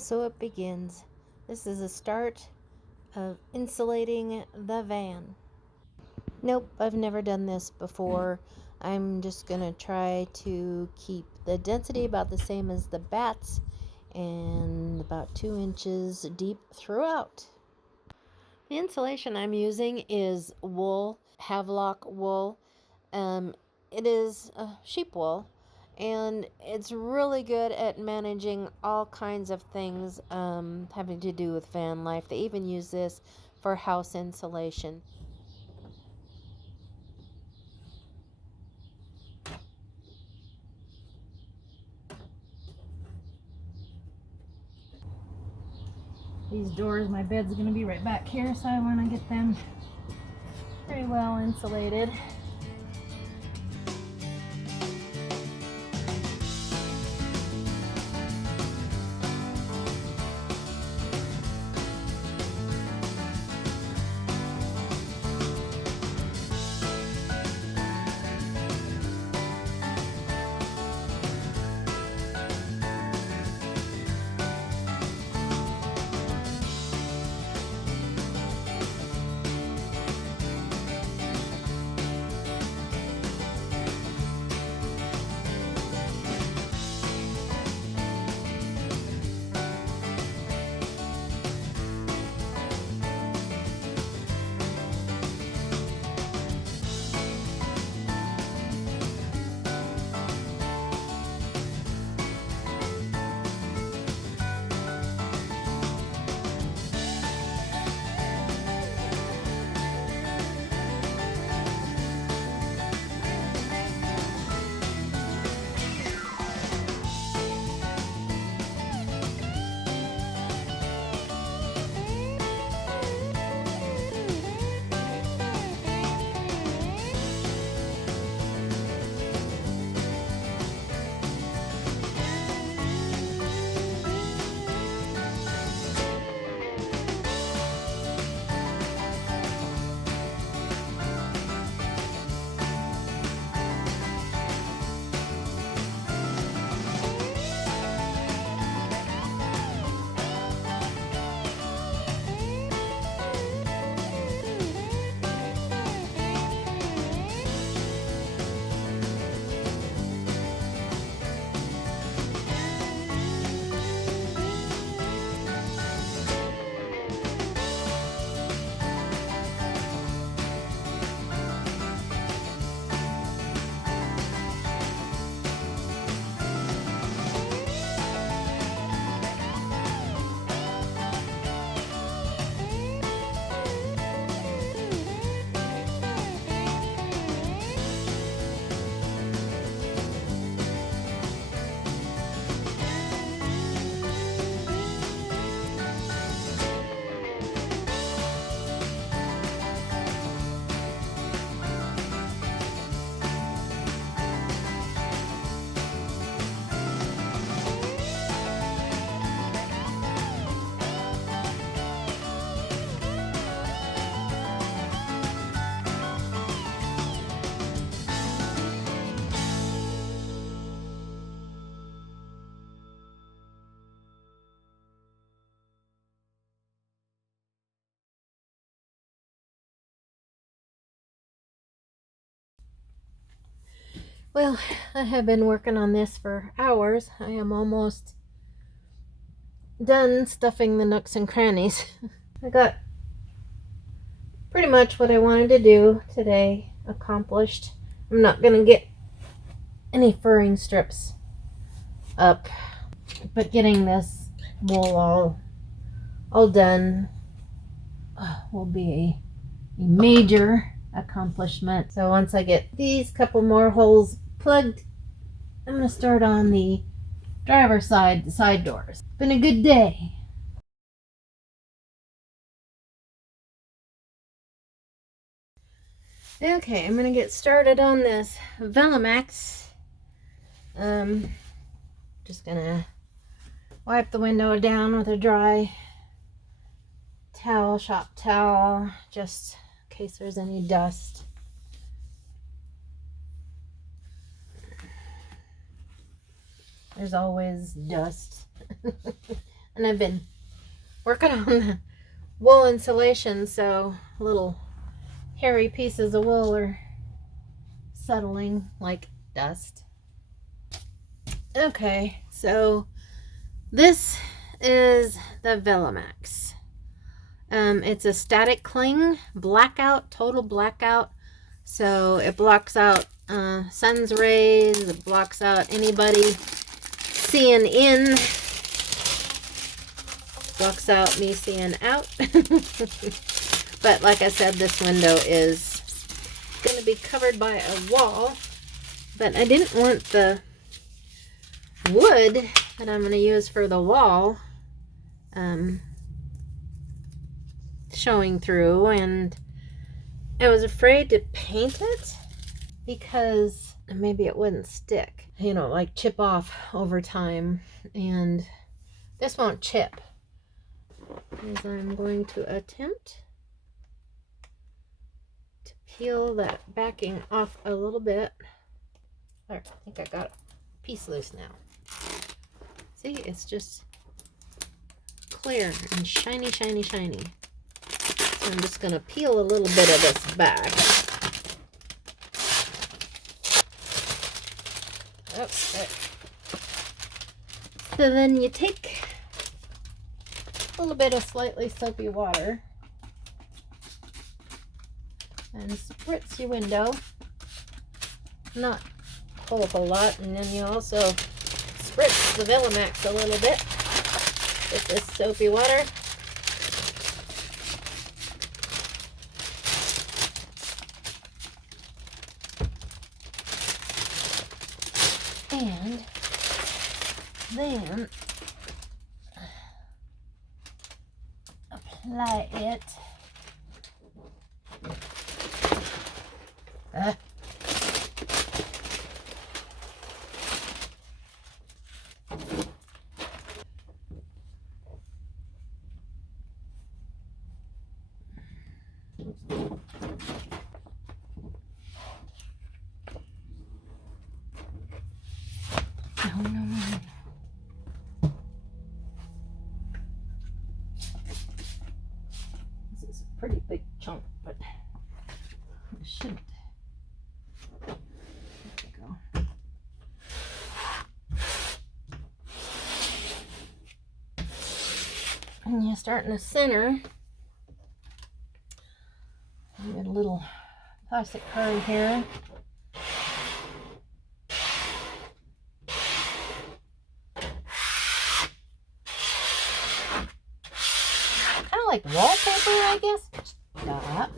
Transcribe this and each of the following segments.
So it begins. This is the start of insulating the van. Nope, I've never done this before. I'm just gonna try to keep the density about the same as the bats and about 2 inches deep throughout. The insulation I'm using is wool, Havelock wool. It is sheep wool, and it's really good at managing all kinds of things having to do with van life. They even use this for house insulation. These doors, my bed's going to be right back here, so I want to get them pretty well insulated. Well, I have been working on this for hours. I am almost done stuffing the nooks and crannies. I got pretty much what I wanted to do today accomplished. I'm not going to get any furring strips up, but getting this wool all done will be a major accomplishment. So once I get these couple more holes plugged, I'm going to start on the driver's side, the side doors. Been a good day. Okay, I'm going to get started on this Velamax. Just going to wipe the window down with a dry towel, shop towel, just in case there's any dust. There's always dust. And I've been working on the wool insulation, so little hairy pieces of wool are settling like dust. Okay, so this is the Velamax. It's a static cling, blackout, total blackout. So it blocks out sun's rays, it blocks out anybody seeing in, blocks out me seeing out. But like I said, this window is going to be covered by a wall, but I didn't want the wood that I'm going to use for the wall showing through, and I was afraid to paint it because maybe it wouldn't stick, you know, like chip off over time. And this won't chip, as I'm going to attempt to peel that backing off a little bit. There, I think I got a piece loose now. See, it's just clear and shiny, shiny, shiny. So I'm just going to peel a little bit of this back. Okay. So then you take a little bit of slightly soapy water and spritz your window. Not a whole lot. And then you also spritz the Velamax a little bit with this soapy water. And then apply it This is a pretty big chunk, but it shouldn't. There we go. And you start in the center. You get a little plastic card here. Like wallpaper, I guess. Stop.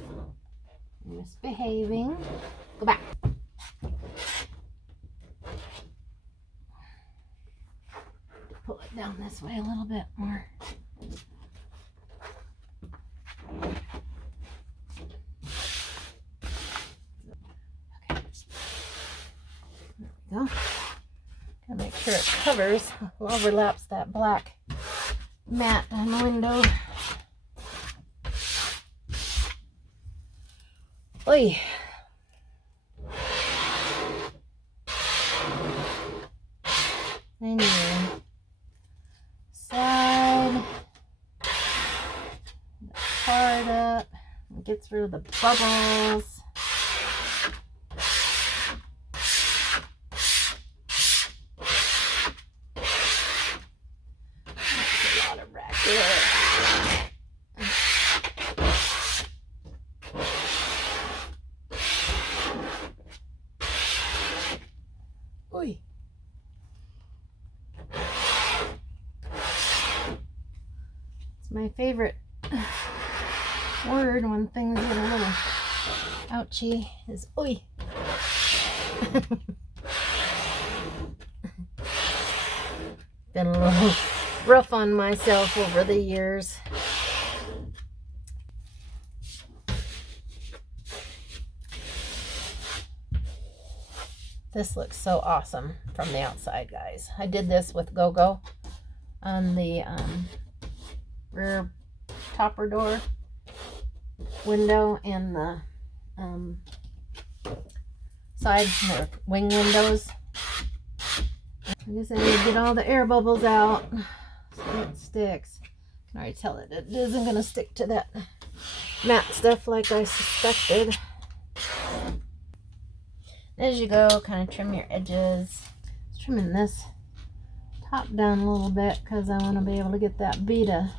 Misbehaving. Go back. Pull it down this way a little bit more. Okay. There we go. Gotta make sure it covers, overlaps that black mat on the window. Oy. Then you slide the card up and gets rid of the bubbles. That's a lot of racket. Oy. It's my favorite word when things get a little ouchy is oi. Been a little rough on myself over the years. This looks so awesome from the outside, guys. I did this with Go-Go on the rear topper door window and the side or wing windows. I guess I need to get all the air bubbles out. See, it sticks. I can already tell it isn't going to stick to that matte stuff like I suspected. As you go, kind of trim your edges. Just trimming this top down a little bit because I want to be able to get that Vita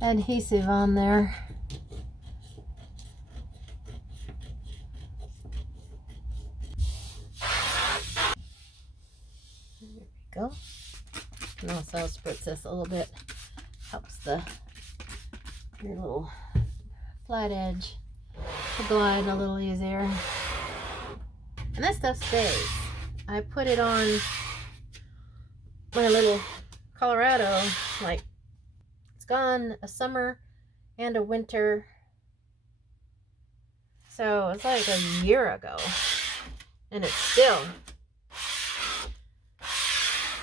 adhesive on there. There we go. And also spritz this a little bit. Helps your little flat edge to glide a little easier. And this stuff stays. I put it on my little Colorado, like it's gone a summer and a winter. So it's like a year ago. And it's still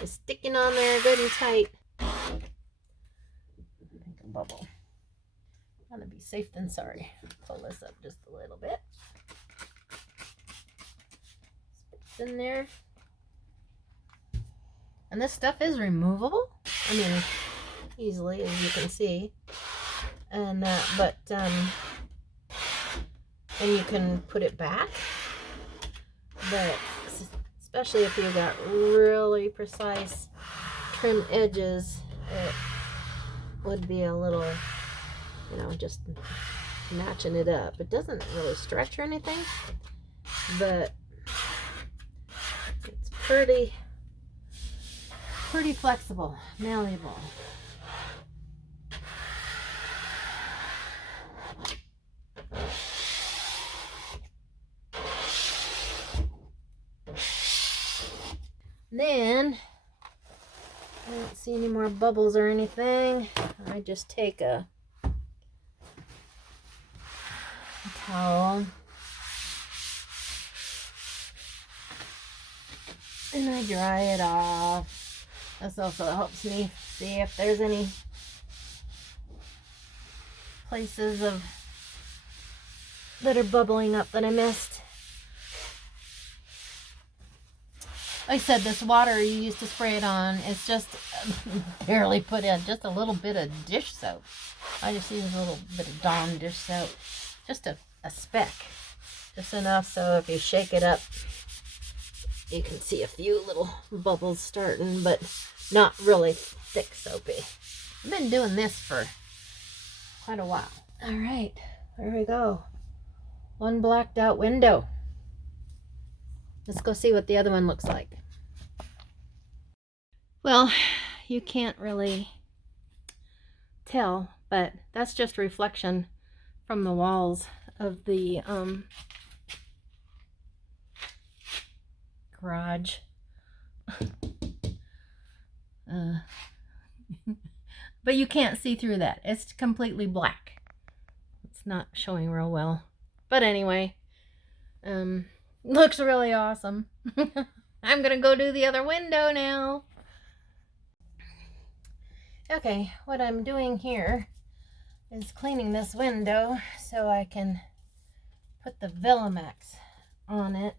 sticking on there good and tight. Make a bubble. I'm gonna be safe than sorry. Pull this up just a little bit. Spritz in there. And this stuff is removable. I mean, easily, as you can see. And and you can put it back. But especially if you've got really precise trim edges, it would be a little, just matching it up. It doesn't really stretch or anything, but it's pretty flexible, malleable. Then, I don't see any more bubbles or anything. I just take a towel and I dry it off. This also helps me see if there's any places that are bubbling up that I missed. Like I said, this water you used to spray it on, it's just barely put in, just a little bit of dish soap. I just use a little bit of Dawn dish soap, just a speck, just enough so if you shake it up, you can see a few little bubbles starting, but not really thick soapy. I've been doing this for quite a while. All right, there we go. One blacked out window. Let's go see what the other one looks like. Well, you can't really tell, but that's just reflection from the walls of the garage. But you can't see through that. It's completely black. It's not showing real well. But anyway, looks really awesome. I'm gonna go do the other window now. Okay, what I'm doing here is cleaning this window so I can put the Velamax on it.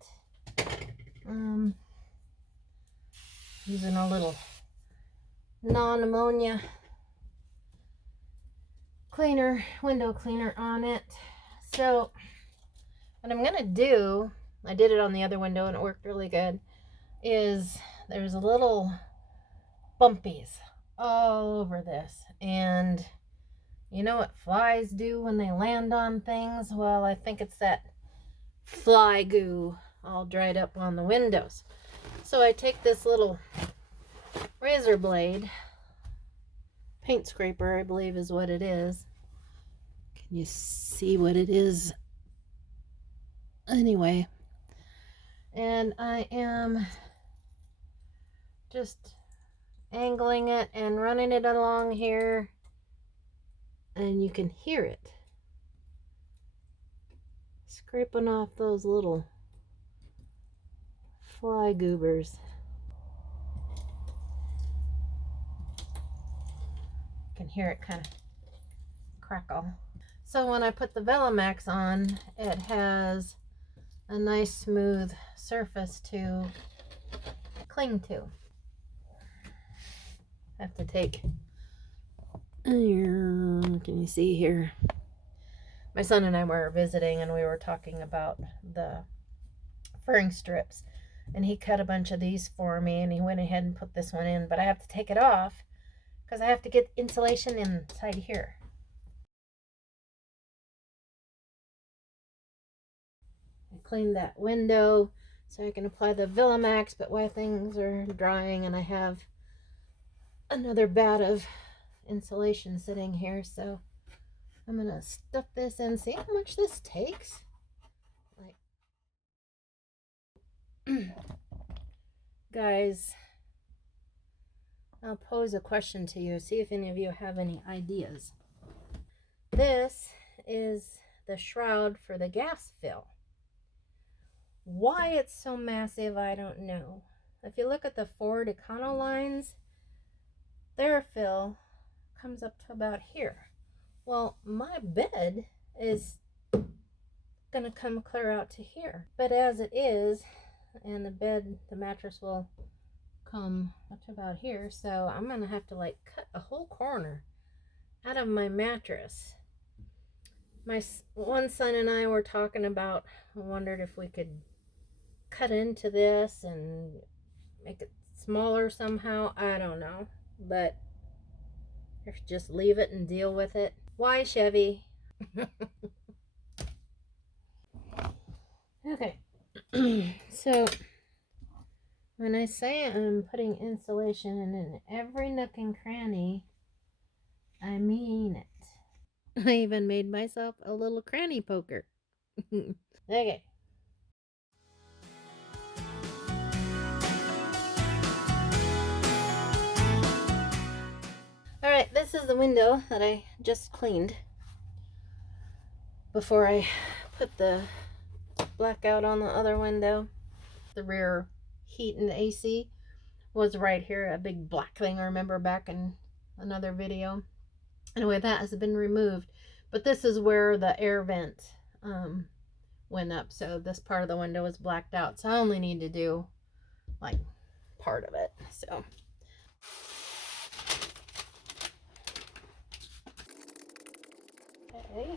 Using a little non-ammonia cleaner, window cleaner on it. So what I'm gonna do, I did it on the other window and it worked really good, is there's a little bumpies all over this, and you know what flies do when they land on things? Well, I think it's that fly goo all dried up on the windows. So I take this little razor blade, paint scraper I believe is what it is. Can you see what it is? Anyway, and I am just angling it and running it along here, and you can hear it scraping off those little fly goobers. You can hear it kind of crackle. So when I put the Velamax on, it has a nice smooth surface to cling to. I have to take Can you see here? My son and I were visiting and we were talking about the furring strips. And he cut a bunch of these for me and he went ahead and put this one in. But I have to take it off because I have to get insulation inside here. I cleaned that window so I can apply the Villamax, but while things are drying and I have another bat of insulation sitting here, so I'm gonna stuff this in, see how much this takes. Like, guys, I'll pose a question to you, see if any of you have any ideas. This is the shroud for the gas fill. Why it's so massive, I don't know. If you look at the Ford Econolines, their fill comes up to about here. Well, my bed is gonna come clear out to here. But as it is, and the mattress will come up to about here, so I'm gonna have to like cut a whole corner out of my mattress. My one son and I were talking about, I wondered if we could cut into this and make it smaller somehow. I don't know, but just leave it and deal with it. Why, Chevy? Okay. So when I say I'm putting insulation in every nook and cranny, I mean it. I even made myself a little cranny poker. Okay. Alright, this is the window that I just cleaned before I put the blackout on the other window. The rear heat and the AC was right here, a big black thing I remember back in another video. Anyway, that has been removed, but this is where the air vent went up, so this part of the window is blacked out, so I only need to do like part of it. So okay.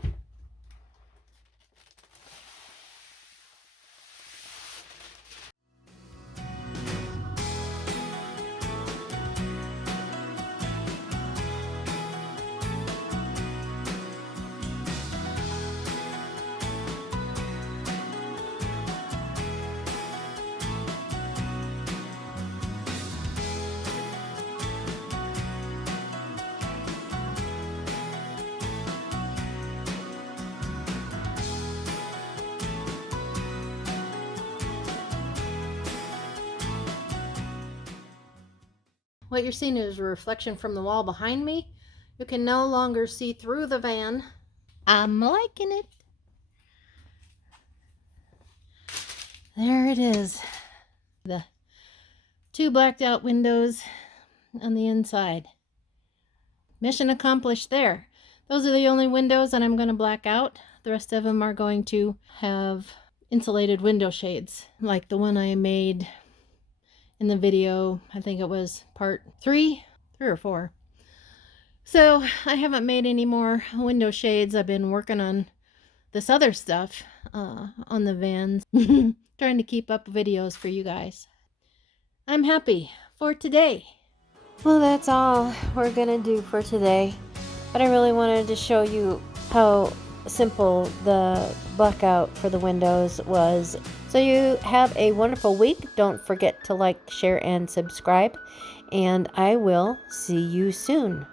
What you're seeing is a reflection from the wall behind me. You can no longer see through the van. I'm liking it. There it is. The two blacked out windows on the inside. Mission accomplished there. Those are the only windows that I'm going to black out. The rest of them are going to have insulated window shades, like the one I made in the video. I think it was part 3 or 4. So I haven't made any more window shades. I've been working on this other stuff on the vans, trying to keep up videos for you guys. I'm happy for today. Well, that's all we're gonna do for today, but I really wanted to show you how simple the blackout for the windows was. So you have a wonderful week. Don't forget to like, share, and subscribe, and I will see you soon.